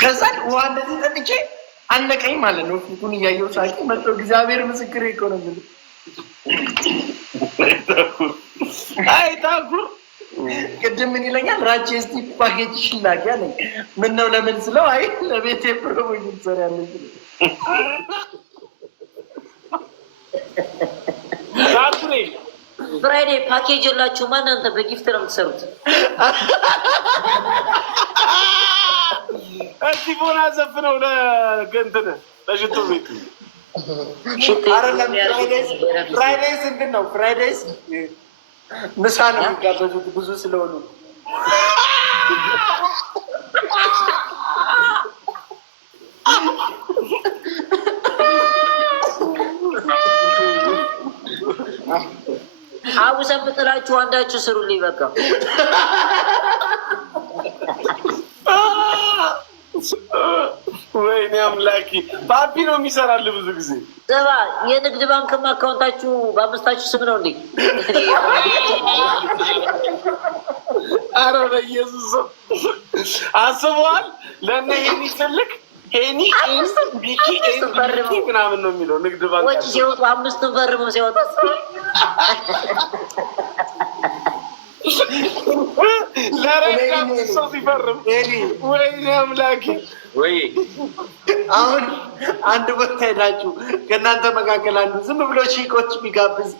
ከዛ ውሃ እንደዚህ ጠጥቼ አነቀኝ ማለት ነው። ፊቱን እያየሁ ሳቂ መጥቶ እግዚአብሔር ምስክሬ እኮ ነው የምልህ። አይ ታኩር ቅድም ምን ይለኛል ራቼ እስቲ ፓኬጅሽን ላኪ አለኝ። ምን ነው ለምን ስለው አይ ለቤቴ ፕሮሞሽን ትሰሪያለሽ። ታኩሬ ፍራይዴ ፓኬጅ የላችሁም እናንተ በጊፍት ነው የምትሰሩት። እስቲ ቦና ዘፍነው ለገንትን ለሽቶ ቤቱ ፍራይዴይስ እንትን ነው። ፍራይዴይስ ምሳ ነው የሚጋበዙት ብዙ ስለሆኑ። አቡሰን ብጥላችሁ አንዳችሁ ስሩልኝ በቃ። ወይኔ አምላኪ ፓፒ ነው የሚሰራልህ ብዙ ጊዜ። ዘባ የንግድ ባንክም አካውንታችሁ በአምስታችሁ ስም ነው እንዴ? አረ በኢየሱስ አስበዋል። ለእነ ሄኒ ስልክ ሄኒ ቢኪ ምናምን ነው የሚለው ንግድ ባንክ ወጪ ሲወጡ አምስቱን ፈርመው ሲወጣ ለረዳት ሰው ሲፈርም ወይኔ አምላኬ። ወይ አሁን አንድ ቦታ ሄዳችሁ ከእናንተ መካከል አንዱ ዝም ብሎ ሺቆች ቢጋብዝ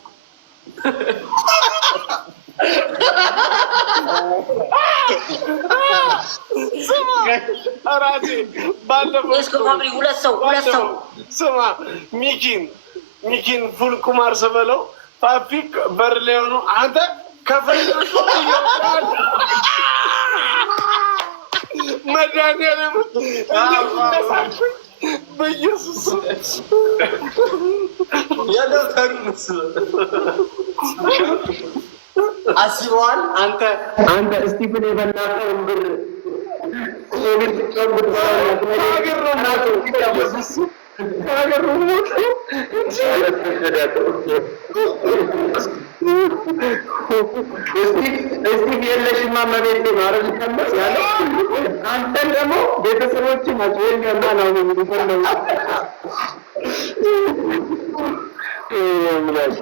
ራሴ ባለፈው ሁለት ሰው ስማ ሚኪን ፉል ቁማር ስበለው ፓፒ በር ላይ ሆኖ አንተ ከፈለሱ መድኃኒዓለም በኢየሱስ ያለታሩ አስበዋል። አንተ እስቲፍን የበላከውን ብር እስቲፍ የለሽማ መቤት ማረግ ከመስ ያለ አንተን ደግሞ ቤተሰቦች ናቸው የሚያማ ነው የሚፈለው ምላሽ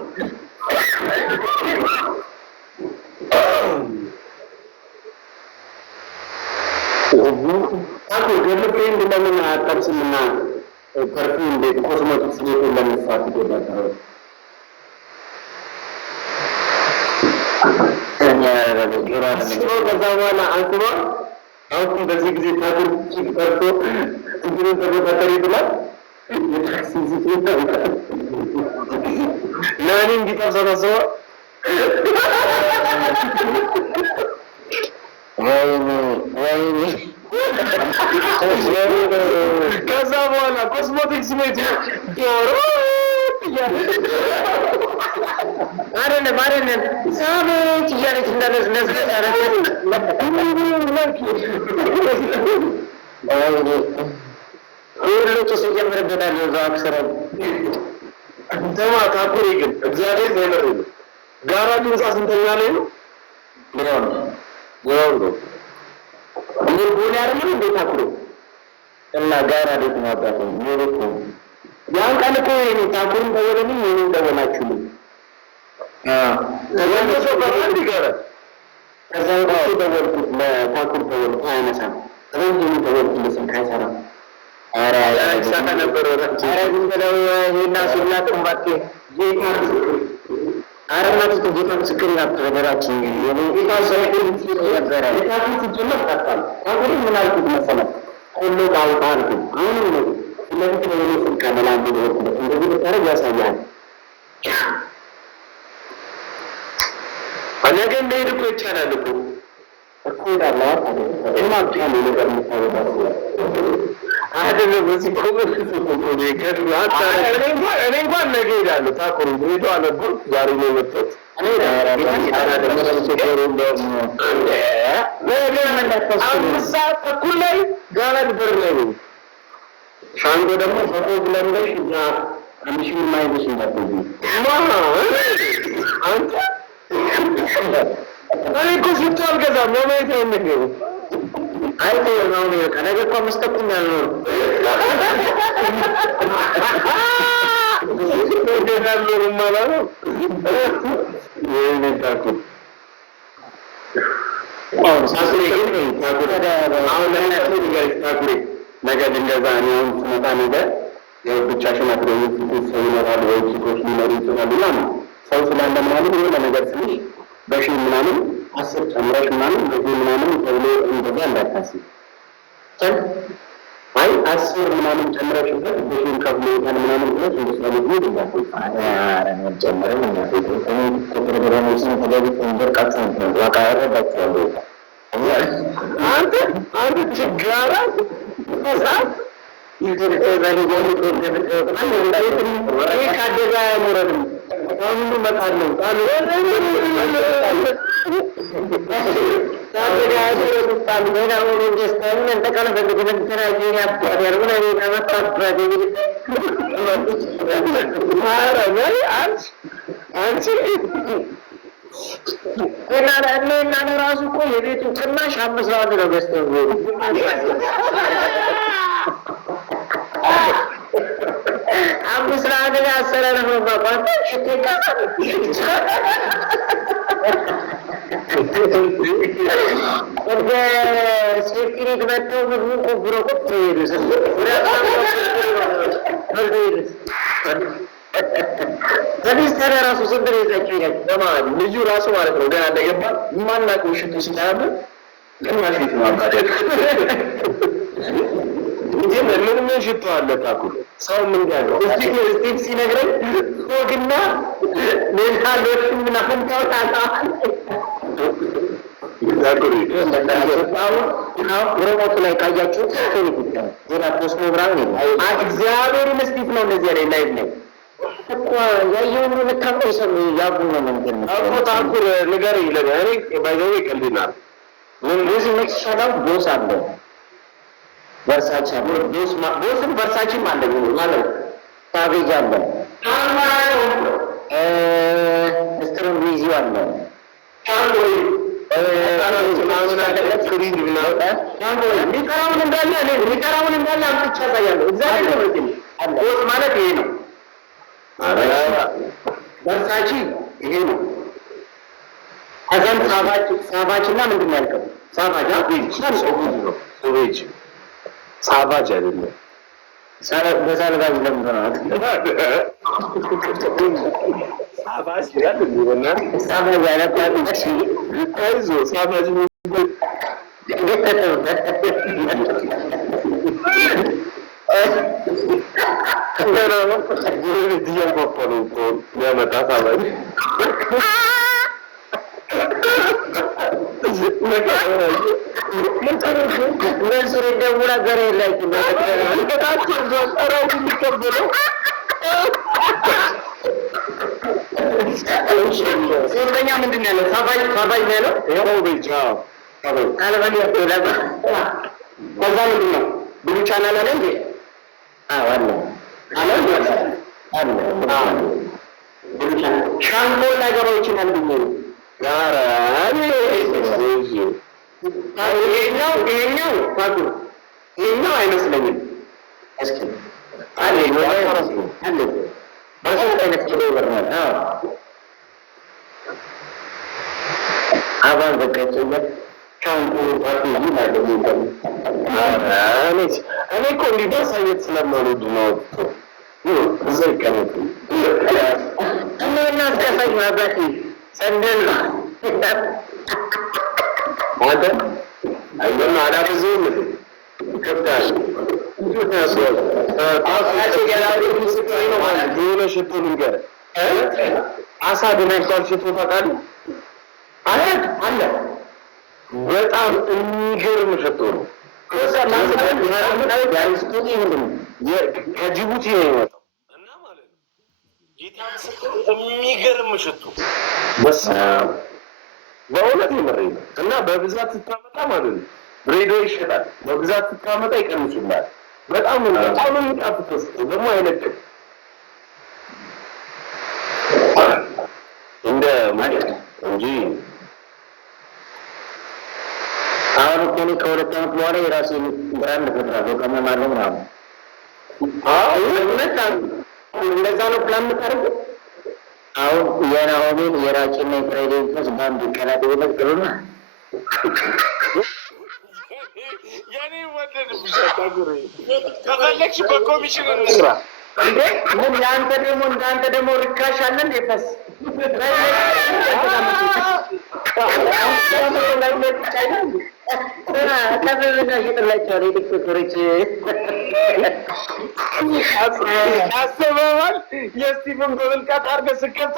አቶ ገልፍሬንድ ለምን አጠብስምና ፐርፊውም ቤት ኮስሞቲክስ ቤት ለመስራት ይጎዳል። ከዛ በኋላ አንስሮ አሁን በዚህ ጊዜ ታጉር ቀርቶ እንግዲህ ተቆጣጠሪ ብላል የታክሲ ዚት ናኒ እንዲጠብሰበሰበ ወይኔ ከዛ በኋላ ኮስሞቲክስ ቤት ዶሮ አይደለም ሳቤት እያለች እንዳለች ሁሉ ጭስ ይጀምርበታል። የዛ አክሰረ ተማ ታኩሪ ግን እግዚአብሔር ዘይመር ጋራጁ ህንፃ ስንተኛ ላይ ነው? ነው ቦሌ አይደለም እንዴ ታኩሪ እና ጋራ ቤት ማባተ ነው። ያን ቀን እኮ እኔ ታኩሪን ተወለልኝ እኔ እንደወላችሁልኝ ለወንደሰው ባንድ ይገራል። ከዛ ወዲህ ደወልኩት ለታኩር ደወልኩት አያነሳም። ረጅም ደወልኩት ለስልክ አይሰራም። ኧረ አይሳካ ነበር ወራች ኧረ ዝም ብለው ይሄና ሲላ ጥምባቴ ጌታ ምስክር ኧረ እናቱ ጌታ ምስክር ናት። ነገራችን የኔ ጌታ ሰይድን ነበረ ታኩር ሲጀመር ታጣል። ታኩር ምን አልኩት መሰለህ ሁሉ ባውጣል አሁን ነው ለምን ነው ስልክ ከመላን ደወልኩት እንደዚህ በታረግ ያሳያል። ነገ እንደሄድ እኮ ይቻላል እኮ ዳላ እና ብቻ ነገር የምታወጣው አይደለም። በዚህ ኮመንት እኔ እንኳን ነገ ሄዳለሁ። ታኮሩ ሄደዋል እኮ ዛሬ ነው የመጣሁት። አምስት ሰዓት ተኩል ላይ ጋራጅ በር ላይ ነው። ሻንጎ ደግሞ ፎቶ ብለን ላይ እና አንድ ሺህ የማይበስ እንዳትዚ አንተ እኔ እኮ ሽቶ አልገዛም። ለማየት ነው የምንሄደው አይተኸው ነው ነገ እኮ መስጠቱኝ አልኖርም አልኖርም ማለት ነው። ነገ ድንገዛ እኔውን ስመጣ ነገር ብቻሽን አትለኝ ሰው ይኖራል ወይ ሴቶች ሊኖሩ ይችላሉ ምናምን ሰው ስላለ ምናምን የሆነ ነገር ስልሽ በሺ ምናምን 10 ጨምረሽ ምናምን በዚህ ምናምን ተብሎ እንደዛ እንዳታስብ። አይ 10 ምናምን ጨምረሽበት በሺን ከፍሎ ይታል ምናምን ብለሽ እንደሰለኝ ይላል። አረ ነው ጨምረን ነው ከተደረገው ተደረገው እንደርቃቸው ነው ዋጋ ያረዳቸው አንተ ችጋራ ሰዓት ካደጋ አይኖረንም ሁሉ መጣለው እና ራሱ እኮ የቤቱ ቅናሽ 5 ላንድ ነው ገዝተው አምስት ላንድ ላይ አሰራር ነው ባቋንተ ሽቴካ ወደ ሴፍቲኔት መጥተው ምግቡ ቆፍሮ ቆፍሮ ይሄዱ በሚስተር ራሱ ስንት ነው የዛቸው ይላል ለማለት ልጁ ራሱ ማለት ነው ገና እንደገባ ማናውቀው ሽቱ ሲታያለ ቅናሽ ቤት ነው አባደር ምን ሽቶ አለ ታኩል ሰው ምን ያለው እስቲ ሲነግረኝ ፎግና ሌላ ሎሽን ምናምን ታውቃለህ ሮቦቱ ላይ ካያችሁት ዜና ፖስት ብራውን እግዚአብሔር መስጢት ነው እነዚህ ላይ ላይቭ ላይ እኮ ያየውን ልታውቁ ይሰሙ ያቡ ነው መንገድ ነው ታኩር ንገረኝ ለኔ ባይዘው ይቀልድናል ምን እዚህ መክሻላው ቦስ አለ versace bosun versace ማለት ታቤጅ አለ ስትሮን ቪዚ አለ ሊቀራውን እንዳለ አምጥቼ አሳያለሁ እግዚአብሔር ነው ቦስ ማለት ይሄ ነው versace ይሄ ነው አዛን ሳባችና ምንድን ነው ያልከው ሳባጃ ሶቤጅ ሳባጅ አይደለም በሳልባጅ ለምንድን ነው ሳባጅ ያለና ሳባጅ ያለበት አይዞ ሳባጅ መንሱር ደውላ ገሬ ላይ ሶስተኛ ምንድን ያለው ሳባጅ ነው ያለው ከዛ ምንድን ነው ብሉ ቻናል አለ እንዴ አለ ሻምፖል ላይ ገባ ይችላል ብዬ ይሄኛው አይመስለኝም እስኪ አባን በቀጭበት እኔ እኮ እንዲህ ማሳየት ስለማልወድ ነው እዛ ይቀመጡ እና አስከፋኝ ማብራት ሰንደል አንተ አይደል አዳበዘው ከብታሽ የሆነ ሽቶ ልንገርህ አሳ ድናይቷል ሽቶ ታውቃለህ አለ በጣም የሚገርም ሽቶ ነው ከጅቡቲ ነው የመጣው እና ማለት ነው ጌታ የሚገርም ሽቶ በእውነት የምሬን ነው እና በብዛት ስታመጣ ማለት ነው ብሬዶ ይሸጣል በብዛት ስታመጣ ይቀንሱላል በጣም የሚጣፍጥ ደግሞ አይለቅም እንደ ማለት እንጂ አሁን አሁን እኮ እኔ ከ2 ዓመት በኋላ የራሴን ብራንድ እፈጥራለሁ። ቀመማለሁ ምናምን። እንደዛ ነው ፕላን የምታደርገው? አሁን የናሆሜን የራቼና የፍራይዴን ስ በአንድ ቀላጤነት ቅሉና ከፈለግሽ በኮሚሽን እንስራ። እንዴ ምን የአንተ ደግሞ እንዳንተ ደግሞ ርካሽ አለ እንዴ? ፈስ ሽጥላቸዋል የቲክቶከሮች አስበዋል። የስቲቭን በብልቃት አድርገህ ስከቱ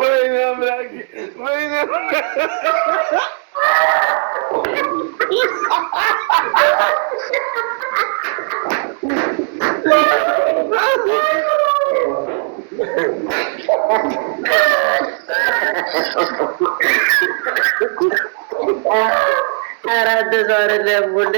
ወይኔ አምላኬ ወይኔ አራት ዛሬ ለሙሌ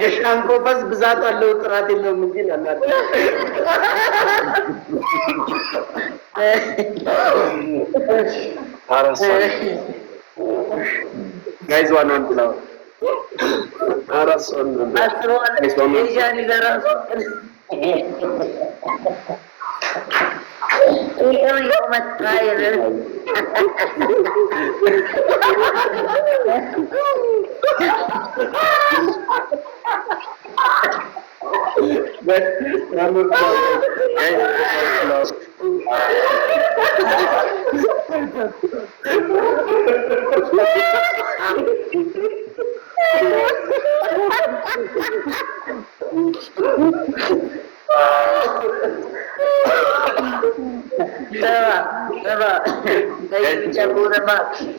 የሻንኮፈስ ብዛት አለው ጥራት የለውም እንጂ ያላለ ጋይዝ ዋና እንትላው አራሶን ይጃኒ ለራሱ ይሄው መታየለ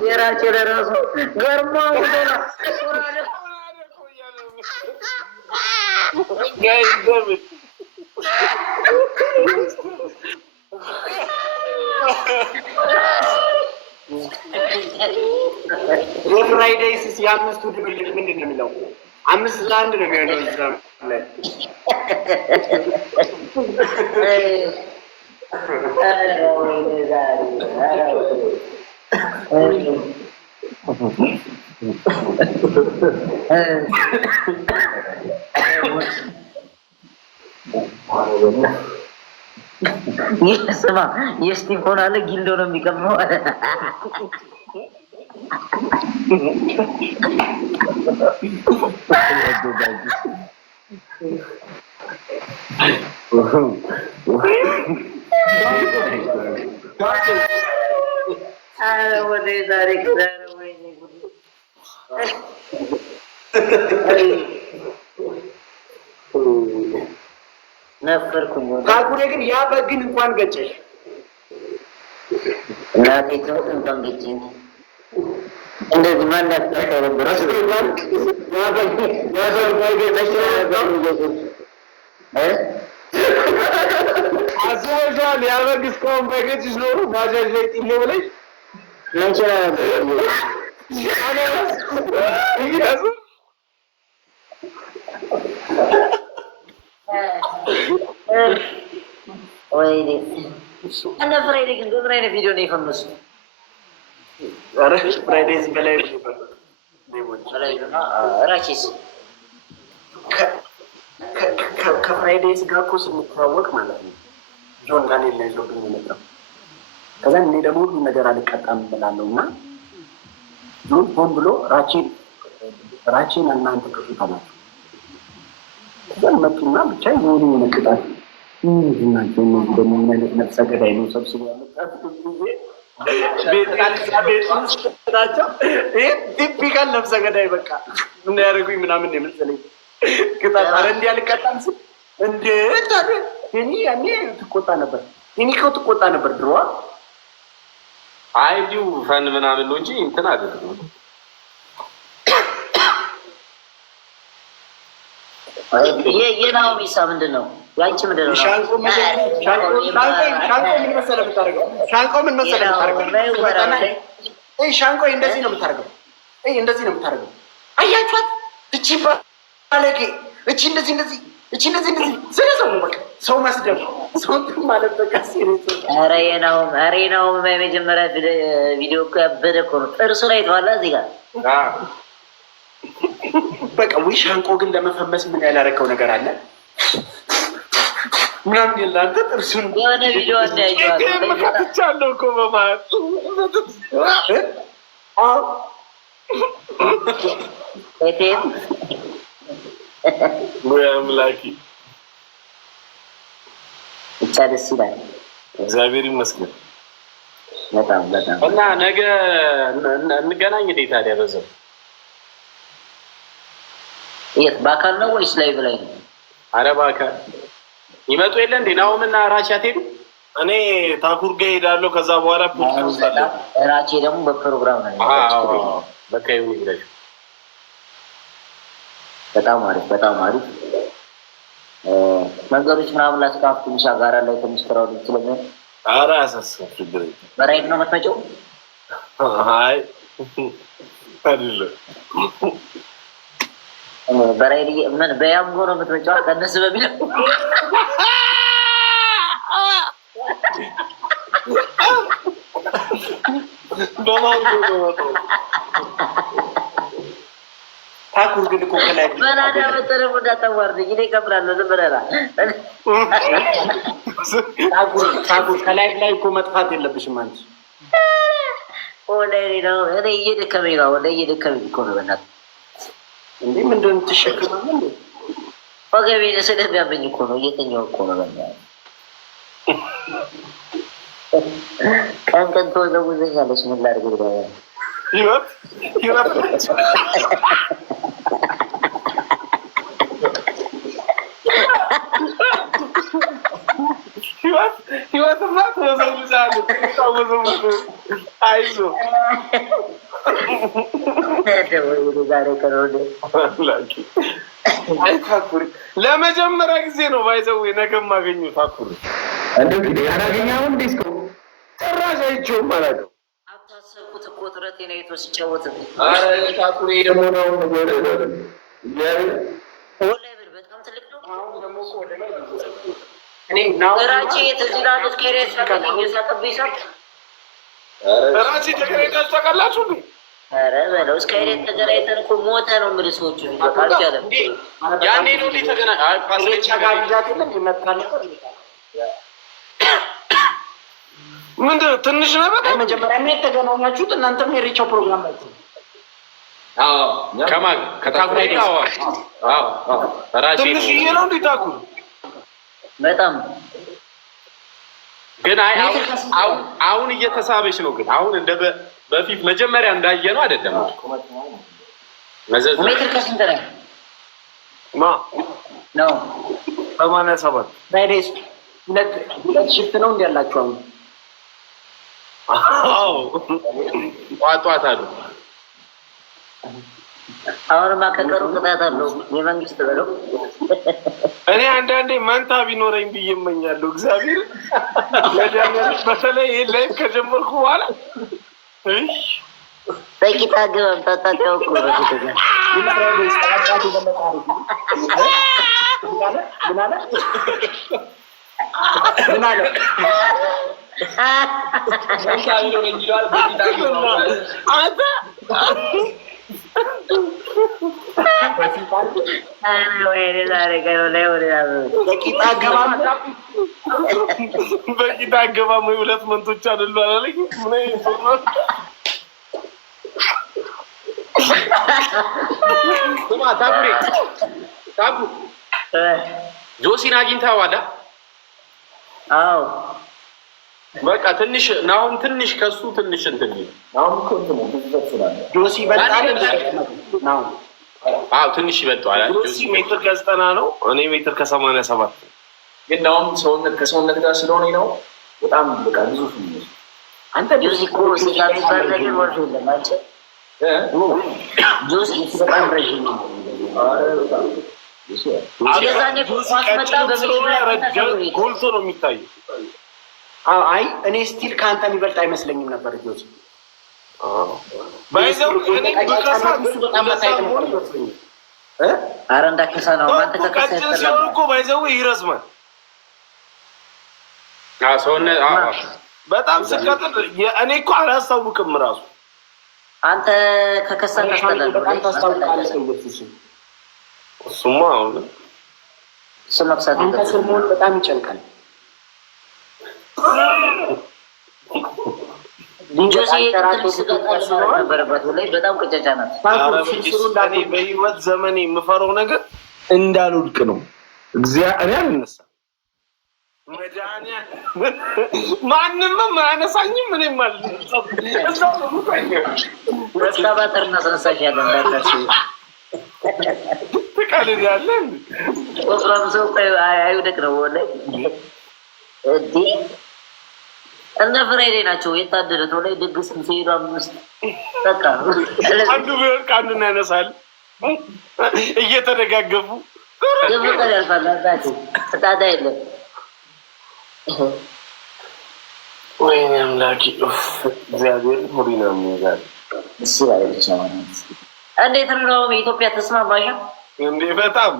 የራቸው ለራሱ ገርማ ፍራይዴይስ የአምስቱ ድብልቅ ምንድን ነው የሚለው? 5-1 ነው የሚሆነው እዛ ላይ ስማ የስቲፎን አለ ጊልዶ ነው የሚቀመው አለ። ወደ ዛሬ ከዛሬ ወይኔ ነፈርኩኝ። ታኩሬ ግን ያ በግን እንኳን ገጨሽ እናቴ ትሙት እንኳን ገጨኝ። እንደዚህ ማን ያስታውሰው ነበር? አስበሽዋል? ያ በግ እስካሁን በገጭሽ ኖሮ ባጃጅ ላይ ጢሌ ብለሽ መንችላ ወይኔ እነ ፍራይዴ ግን በምን አይነት ቪዲዮ ነው የፈመሱ? ኧረ ፍራይዴይስ በላይ ራቺስ ከፍራይዴይስ ጋር እኮ ስንተዋወቅ ማለት ነው ጆን ዳንኤል ላይ ይዞብኝ የመጣው። ከዛ እኔ ደግሞ ሁሉ ነገር አልቀጣም እላለሁ እና ጆን ሆን ብሎ ራቼን እናንተ ቅጡታላችሁ። ከዛ መጡና ብቻ የሆኑ ይነቅጣል። ምንድናቸው እነዚህ ደግሞ ምን አይነት ነፍሰ ገዳይ ነው ሰብስቦ ያመጣት ጊዜ ቤት ውስጥ ናቸው። ይህ ቲፒካል ነፍሰ ገዳይ በቃ ምን ያደርጉኝ ምናምን የመሰለኝ ቅጣት። ኧረ እንዲህ አልቀጣም ስል እንዴት አለ ያኔ ትቆጣ ነበር። ትቆጣ ነበር ድሮዋ። አይ እንዲሁ ፈን ምናምን ነው እንጂ እንትን አይደለም። የናሆም ሳ ምንድን ነው? ያንቺ ምንድን ነው? ሻንቆ ምን መሰለህ የምታደርገው? ሻንቆ እንደዚህ ነው የምታደርገው። እንደዚህ ነው የምታደርገው። አያችኋት? እቺ ባለጌ፣ እቺ እንደዚህ ስለ ሰው በቃ ሰው መስደብ ሰው ማለት በቃ ኧረ የናሆም የመጀመሪያ ቪዲዮ እኮ ያበደ እኮ ነው። ጥርሱ ላይ ተዋላ እዚህ ጋር በቃ ወይ ሻንቆ ግን ለመፈመስ ምን ያላረከው ነገር አለ ምናምን የላንተ ጥርሱን የሆነ ቪዲዮ ያያቸዋለሁ እኮ በማለት ወይ አምላኪ ብቻ ደስ ይላል። እግዚአብሔር ይመስገን በጣም እና ነገ እንገናኝ እንዴ ታዲያ? በዛው የት በአካል ነው ወይስ ላይ ብላይ ነው? አረ በአካል ይመጡ የለ እንዴ? ናሆም እና ራቼ አትሄዱ? እኔ ታኩር ጋር ሄዳለሁ። ከዛ በኋላ ራቼ ደግሞ በፕሮግራም ነው። በቃ ይሁን ይላል። በጣም አሪፍ መንገዶች ምናምን ላስካፍ ትንሽ ጋራ ላይ ትንሽ ስራው ስለሚሆን ኧረ አያሳስብም። ችግር የለም። በራይድ ነው የምትመጪው? አይ አይደለም በራይድ ምን በያምጎ ነው የምትመጪው? ከእነሱ በሚለው ታኩር ግን እኮ ከላይ በናዳ በተረፈ እንዳታዋርድ ጊዜ እከፍላለሁ። ዝም ብለህ ታኩር ከላይ እኮ መጥፋት የለብሽም አንቺ። ወላሂ ነው እኔ እየደከመኝ ነው እኮ ነው። በእናትህ እንዴ ምንድን ነው የምትሸከመው? እንዴ ወገቤን ስለሚያመኝ እኮ ነው እየተኛሁ እኮ ነው። በእናትህ ቀን ተወዘውዘኛለች። ምን ላድርግ ብለህ ህይወት ህይወትማ ተወዘውዛለች። አይዞህ ታኩር ለመጀመሪያ ጊዜ ነው ባይዘው ነገ የማገኘው ታኩር እንደ ያላገኘውን ዲስኮ ጭራሽ አይቼውም ማለት ነው። አታሰብኩት እኮ ጥረት ነው ሲጫወት። ኧረ ታኩር ደግሞ ነው በጣም ትልቅ ነው። አሁን ደግሞ ራቼ የተዝላሉት ከሬት እየሳቀብኝ ሰው ራቼ ተከራይታችሁ ታውቃላችሁ? ኧረ በለው እስከ ሬት ተከራይተን እኮ ሞተ ነው የምልህ። ሰዎቹ አልቻለም። ያኔ ነው ተገና ምንድን ትንሽ ነው በጣም መጀመሪያ የተገናኛችሁት እናንተም የሬቻው ፕሮግራም ላይ ከማን ከታኩር ትንሽዬ ነው እንዴ ታኩር? በጣም ግን አሁን እየተሳበች ነው። ግን አሁን እንደ በፊት መጀመሪያ እንዳየ ነው አይደለም። ሜትር ከስንት ነው? ነው 87 ባይዴስ ሁለት ሽፍት ነው እንዲ ያላችሁ አሁን ጧት አሉ። አሁንማ ከቀሩ ቅጣት አለው የመንግስት ብለው። እኔ አንዳንዴ መንታ ቢኖረኝ ብዬ እመኛለሁ። እግዚአብሔር በተለይ ይህ ላይፍ ከጀመርኩ በኋላ በቂጣ ግበም ጠጣት ያውቁ በቂጣ አገባም ወይ ሁለት መንቶች አይደሉ አላለኝ። ታኩ ጆሲን አግኝተኸዋል? አዎ በቃ ትንሽ ናሁም ትንሽ ከሱ ትንሽ እንትን ጆሲ በጣም ነው። አዎ ትንሽ ይበልጠዋል። ጆሲ ሜትር ከ90 ነው፣ እኔ ሜትር ከ87። ግን ናሁም ሰውነት ከሰውነት ጋር ስለሆነ ነው በጣም በቃ ብዙ ነው። አንተ ጆሲ እኮ ሲጋር ይባላል ወርዶ ለማለት ጆሲ በጣም ረጅም ነው። ጎልቶ ነው የሚታየው። አይ እኔ ስቲል ከአንተ የሚበልጥ አይመስለኝም ነበር። ጆሲ ባይዘው እኔ ብከሳ ኧረ እንዳከሳ ነው አንተ ቀጭን ሲሆን እኮ ባይዘው ይረዝማል ሰውነት በጣም ስቀጥል እኔ እኮ አላስታውቅም ራሱ አንተ ከከሳ ታስታውቃለህ። እሱማ አሁን አንተ ስር መሆን በጣም ይጨንቃል። በጣም ቅጨጫ ናት። በህይወት ዘመኔ የምፈራው ነገር እንዳልወድቅ ነው። እግዚአብሔር አልነሳም፣ ማንም አያነሳኝም። ምንም መስተባተር እናስነሳሽ ያለ ትቀልድ ያለ ወፍራም ሰው አይውደቅ ነው ወላሂ። እንዲህ እነ ፍራይዴ ናቸው የታደሉት ወላሂ። ድግስም ሲሄዱ 5 በቃ አንዱ ቢሆን ከአንዱን ያነሳል እየተደጋገፉ ግብቀር ያልፋል። አባቴ ፍጣጣ የለም። ወይኔ አምላኬ እግዚአብሔር ሁሪ ነው የሚይዛል። እሱ ላይ ብቻ ማለት እንዴት ነው ኢትዮጵያ ተስማማሽ እንዴ? በጣም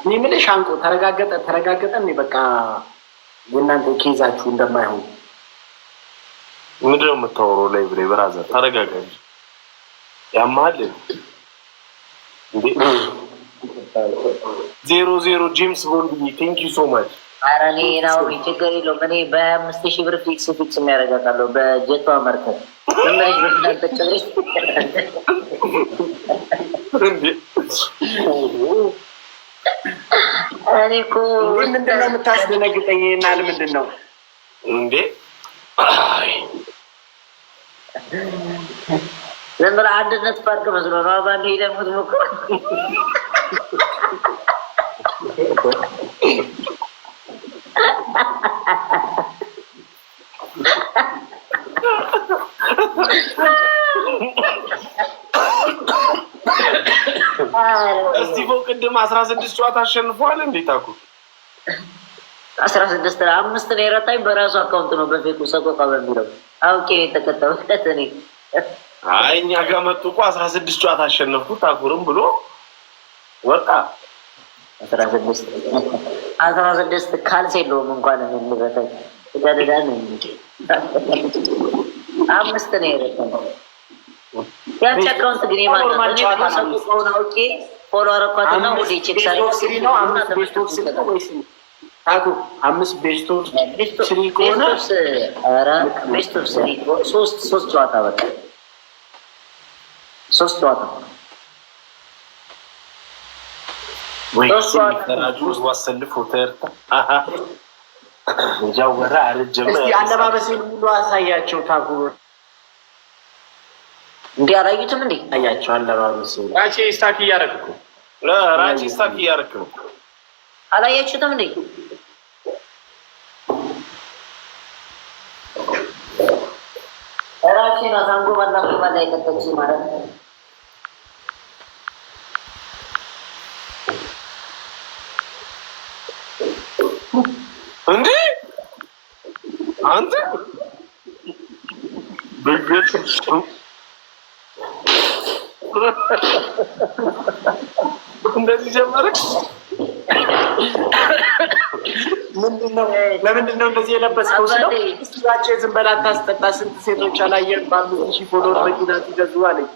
እኔ የምልሽ አንቆ ተረጋገጠ እንዴ? በቃ የእናንተ ኬዛችሁ እንደማይሆን ምንድን ነው የምታወራው? ላይ ብሬ ብራዘር ተረጋጋ እንጂ ያማል እንዴ? 0-0 ጄምስ ቦንድ ቴንክ ዩ ሶ ማች። ኧረ እኔ ናው ችግር የለውም። እኔ በ5,000 ብር ፊክስ የሚያደርጋታለሁ በጀቷ መርከብ ምንሽ ብትናጠጭልሽ እኔ እኮ ምንድን ነው የምታስደነግጠኝ? እና ለምንድን ነው እንዴ? ዝም ብለህ አንድነት ፓርክ መስሎ ነው አባንዱ ሄደሙት ሞክሮ እስቲፎ ቅድም 16 ጨዋታ አሸንፏል። እንዴት አኩ 16 5 ነው የረታኝ። በራሱ አካውንት ነው በፌኩ ሰቆቃ በሚለው አውቄ የተከተበት እኔ። አይ እኛ ጋር መጡ እኮ 16 ጨዋታ አሸነፍኩ ታኩርም ብሎ ወጣ። 16 ካልስ የለውም እንኳን የሚረታኝ ተደዳን እንጂ 5 ነው የረታኝ። ያቺ አካውንት ግን የማናት ሰቆቃውን አውቄ ፎሎ አረኳትና ወደ ቼክ ሳይሆን ነው 5 ቤስቶስ ወይስ ታኩ 5 ቤስቶስ 3 ከሆነ ኧረ ቤስቶስ 3 ጨዋታ በቃ 3 ጨዋታ ወይ ተራጁ ወሰልፎ ተርታ ጃወራ አረጀመ። እስቲ አለባበሴን ሙሉ አሳያቸው ታኩ። እንዴ አላዩትም እንዴ? አያቸው አለባበሴን። ራቼ ስታክ እያደረግኩ ነው። አላያችሁትም እንዴ? ራቼ ነው ታንጎ ባላ የቀጠች ማለት ነው። እንዴ አንተ በግጥ እንደዚህ ጀመረ። ለምንድን ነው እንደዚህ የለበስከው? ስለው እስኪ ዝም በላ ታስጠጣ። ስንት ሴቶች አላየን በ5,000 ፎሎወር መኪና ሲገዙ አለኝ።